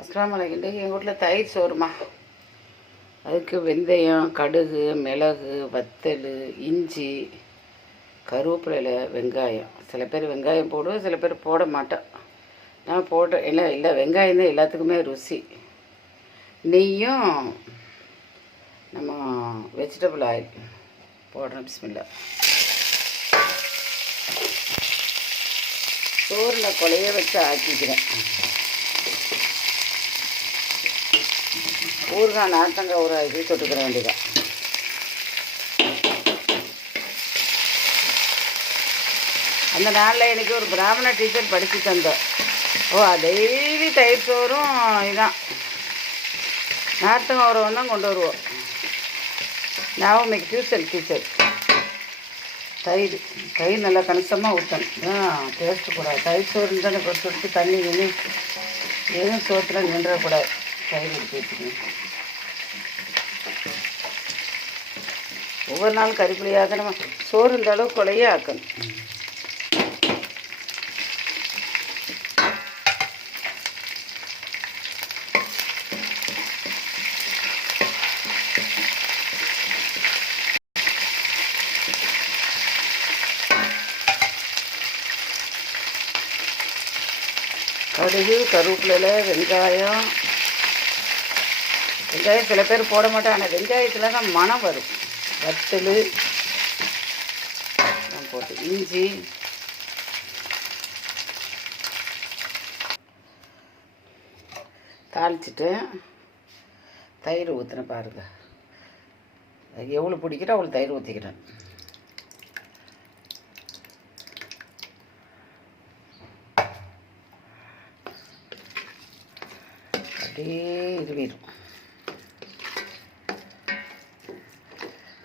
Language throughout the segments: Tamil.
அஸ்லாம் வலைக்கும். எங்கள் வீட்டில் தயிர் சோறுமா. அதுக்கு வெந்தயம், கடுகு, மிளகு, வத்தல், இஞ்சி, கருவேப்பிலை, வெங்காயம். சில பேர் வெங்காயம் போடுவோம், சில பேர் போட மாட்டோம். நான் போடுறேன். இல்லை வெங்காயம் தான் எல்லாத்துக்குமே ருசி. நெய்யும் நம்ம வெஜிடபிள் ஆயில் போடுறேன். பிஸ்மில்லா. சோறில் கொலைய வச்சு ஆக்கிக்கிறேன். ஊறுகாய் நார்த்தங்காய் ஊறுகாய்க்கு தொட்டுக்கிற வேண்டியதான். அந்த நாளில் எனக்கு ஒரு பிராமண டீச்சர் படித்து தந்தோம். டெய்லி தயிர் சோறும் இதான் நார்த்தங்காய் ஊறுகாய் தான் கொண்டு வருவோம். நான் இன்னைக்கு டியூஷன் டீச்சர். தயிர் நல்லா கணிசமாக ஊற்றணும். டேஸ்ட்டு கூடாது. தயிர் சோறு தானே கொடுத்து தண்ணி எதுவும் சோத்தில் நின்றக்கூடாது. தயிர் எடுத்து வச்சுக்கணும். ஒவ்வொரு நாள் கறிப்புளியாக நம்ம சோறு இந்த அளவு கொலையே ஆக்கணும். கடுகு, கருவேப்பிலை, வெங்காயம் சில பேர் போட மாட்டேன். ஆனால் வெங்காயத்தில் தான் மனம் வரும். வத்தல் போட்டு இஞ்சி, தாளிச்சிட்டு தயிர் ஊற்றினேன். பாருங்க, எவ்வளோ பிடிக்கிறோம் அவ்வளோ தயிர் ஊற்றிக்கிறேன். அப்படியே இருவிடும்.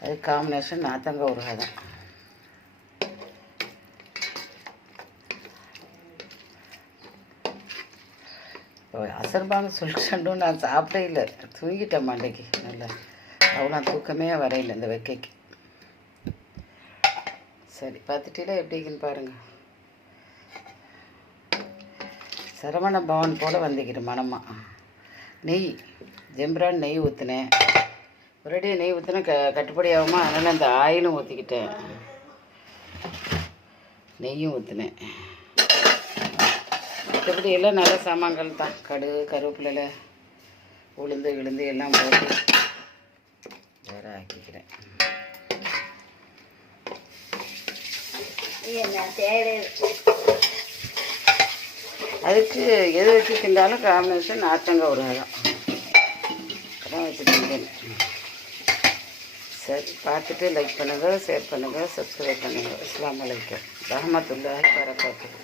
அது காம்பினேஷன் நார்த்தங்காய் ஊறுகாய் தான். அசர்பாங்க சொல்லிட்டு நான் சாப்பிட்டே இல்லை. தூங்கிட்டேன் மண்டைக்கு. நல்லா அவ்வளோ தூக்கமே வரையில இந்த வெக்கைக்கு. சரி, பார்த்துட்டீங்களா எப்படிக்குன்னு பாருங்கள். சரவண பவன் போல வந்துக்கிட்டு மனமாக. நெய் ஜெம்பரான் நெய் ஊற்றினேன். ஒரேடியாக நெய் ஊற்றினா கட்டுப்படி ஆகுமா, அதனால் அந்த ஆயிலும் ஊற்றிக்கிட்டேன், நெய்யும் ஊற்றினேன். மற்றபடி எல்லாம் நல்ல சாமான்கள் தான். கடுகு, கருவேப்பிலை, உளுந்து எல்லாம் போட்டு வேற ஆக்கிக்கிறேன். அதுக்கு எது வச்சு திண்டாலும் காம்பினேஷன் நார்த்தங்காய் ஊறுகாய் தான். அதான் வச்சு திண்டேன். சரி, பார்த்துட்டு லைக் பண்ணுங்கள், ஷேர் பண்ணுங்கள், சப்ஸ்கிரைப் பண்ணுங்கள். அஸ்ஸலாமு அலைக்கும் வரஹ்மத்துல்லாஹி வபரகாத்துஹு.